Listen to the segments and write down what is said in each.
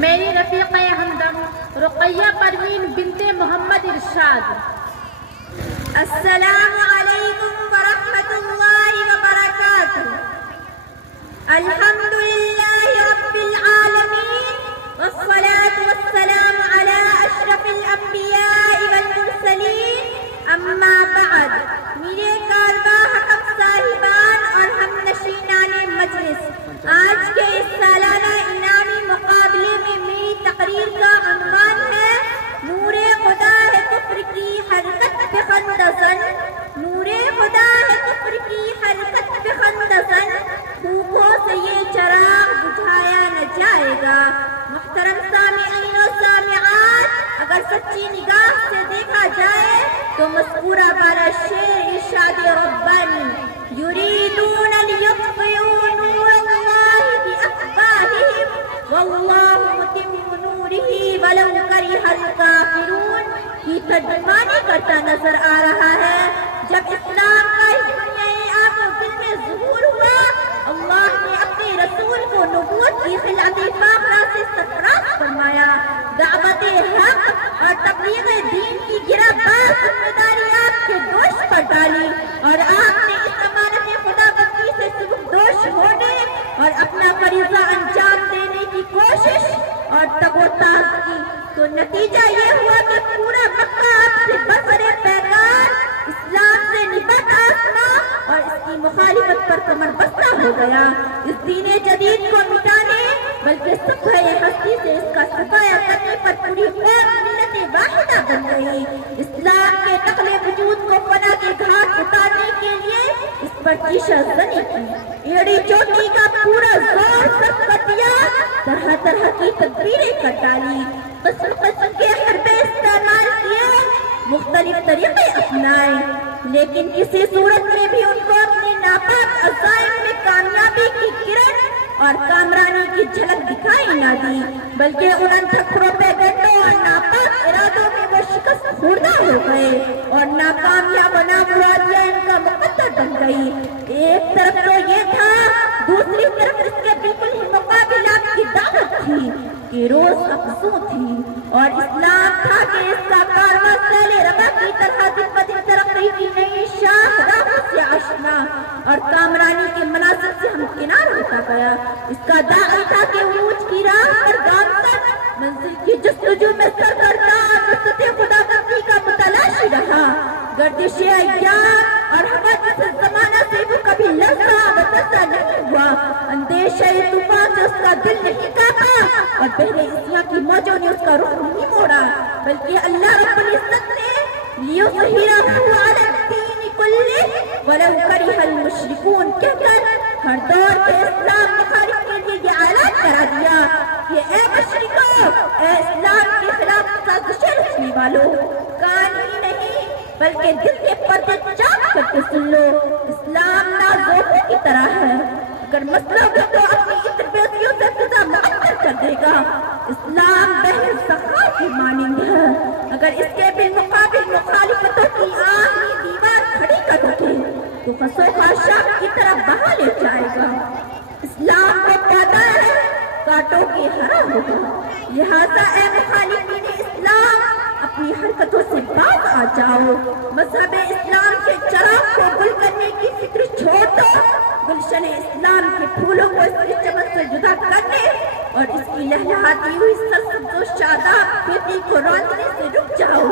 میری رفیقہ ہمدم رقیہ پروین بنت محمد ارشاد۔ السلام علیکم ورحمۃ اللہ وبرکاتہ۔ الحمد للہ رب العالمین والصلاة والسلام علی اشرف الانبیاء والمرسلین، اما بعد۔ میرے کارواں حکم صاحبان اور ہم نشینان مجلس، آج کے اس سالانہ انعامی مقابلے میں میری تقریر کا عنوان ہے نور خدا ہے کفر کی حرکت پہ خندزن۔ نور خدا ہے کفر کی حرکت پہ خندزن، بھوکوں سے یہ چراغ بجھایا نہ جائے گا۔ محترم سامعین و سامعات، اگر سچی نگاہ سے دیکھا جائے تو مذکورہ والا شعر ارشاد ربانی یریدون لیطفئوا نور اللہ بافواہہم واللہ متم نورہ ولو کرہ الکافرون کی ترجمانی کرتا نظر آ رہا ہے۔ جب اسلام کا اس دنیا آب و دل میں ظہور ہوا، اللہ نے اپنے رسول کو نبوت کی خلعت فاخرہ سے سرفراز فرمایا، دعوت حق اور تبلیغ دین کی گرہ باز ذمہ داری آپ کے دوش پر ڈالی، اور آپ نے اس امانت خدا بندی سے سبکدوش ہونے اور اپنا فریضہ انجام دینے کی کوشش اور تگ و تاز کی، تو نتیجہ یہ ہوا کہ پورا مکہ آپ سے بسر پیکار، اسلام سے نبت آسماں اور اس کی مخالفت پر کمر بستہ ہو گیا۔ اس دین جدید کو مٹانے بلکہ صبح ہستی سے اس کا صفایا کرنے پر پوری قوم ملت واحدہ بن گئی۔ اسلام کے نقل وجود کو فنا کے گھاٹ اتارنے کے لیے اس پر تیشہ زنی کی، ایڑی چوٹی کا پورا زور سب کر دیا، طرح طرح کی تدبیریں کر ڈالی، قسم قسم کے حربے استعمال کیے، مختلف طریقے اپنائے، لیکن کسی صورت میں بھی ان کو اپنے ناپاک عزائم میں کامیابی کی کرن اور کامرانی کی جھلک دکھائی نہ دی، بلکہ ان انتھک پروپیگنڈوں اور ناپاک ارادوں میں وہ شکست خوردہ ہو گئے اور ناکامیاب و نامرادیہ ان کا مقدر بن گئی۔ ایک طرف تو یہ تھا، دوسری طرف اس کے بالکل ہی مقابلات کی دعوت تھی کہ روز افزوں تھی، اور اسلام تھا کہ اس کا کارواں سیل ربا کی طرح دن بدن ترقی کی نئی شاہراہوں سے آشنا اور کامرانی کے مناظر سے ہمکنار ہوتا گیا۔ اس کا داعی تھا کہ عروج کی راہ پر گامزن، منزل کی جستجو میں سرگرداں وسط خدا بندی کا متلاشی رہا۔ گردش ایام اور حوادث زمانہ سے وہ کبھی لرزا وترسا نہیں ہوا، اندیشہ طوفان سے اس کا دل نہیں کانپا، اور بحر اسیاں کی موجوں نے اس کا رخ نہیں موڑا، بلکہ اللہ رب العزت نے لیظہرہ علی الدین کلہ ولو کرہ المشرکون کہہ کر ہر دور کے اسلام مخالف کے لیے یہ اعلان کرا دیا کہ اے مشرکو، اے اسلام کے خلاف سازشیں رچنے والوں، کان ہی نہیں بلکہ دل کے پردے چاک کر کے سن لو، اسلام نازوکوں کی طرح ہے، اگر مسئلہ ہو تو اپنی عطر بیزیوں سے فضا معطر کر دے گا۔ اسلام بحر سخا کی مانند ہے، اگر اس کے بالمقابل مخالفتوں کی آہنی دیوار کھڑی کر رکھے تو خسو خاشاک کی طرف بہا لے جائے گا۔ اسلام کو پاتا ہے کانٹوں کی ہرا ہوگا، لہذا اے مخالفین اسلام اپنی حرکتوں سے باز آ جاؤ، مذہب اسلام کے چراغ کو گل کرنے کی فکر چھوڑ دو، گلشن اسلام کے پھولوں کو اس کی چمن سے جدا کرنے اور اس کی لہلہاتی ہوئی سرسبز و شاداب کھیتی کو روندنے سے رک جاؤ،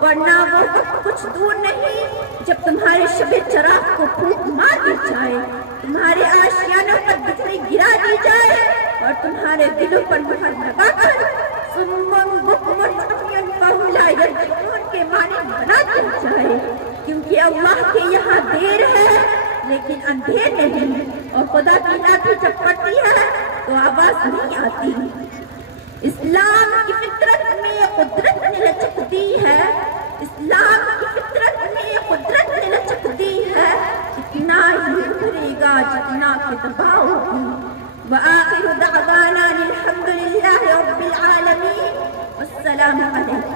ورنہ وہ وقت کچھ دور نہیں جب تمہارے شب چراغ کو پھونک مار دی جائے، تمہارے آشیانوں پر بجلی گرا دی جائے اور تمہارے دلوں پر مہر لگا کر سمن بکمن عمیٌ فہم لا یرجعون کے معنی بنا دیا جائے، کیونکہ اللہ کے یہاں دیر ہے لیکن اندھیر نہیں، اور خدا کی لاٹھی جب پڑتی ہے تو آواز نہیں آتی۔ اسلام کی فطرت میں قدرت نے لچک دی ہے، اسلام کی فطرت میں قدرت نے لچک دی ہے، اتنا ہی ابھرے گا جتنا کہ دباؤ ہوگی۔ وآخر دعوانا الحمد للہ رب العالمین، والسلام علیکم۔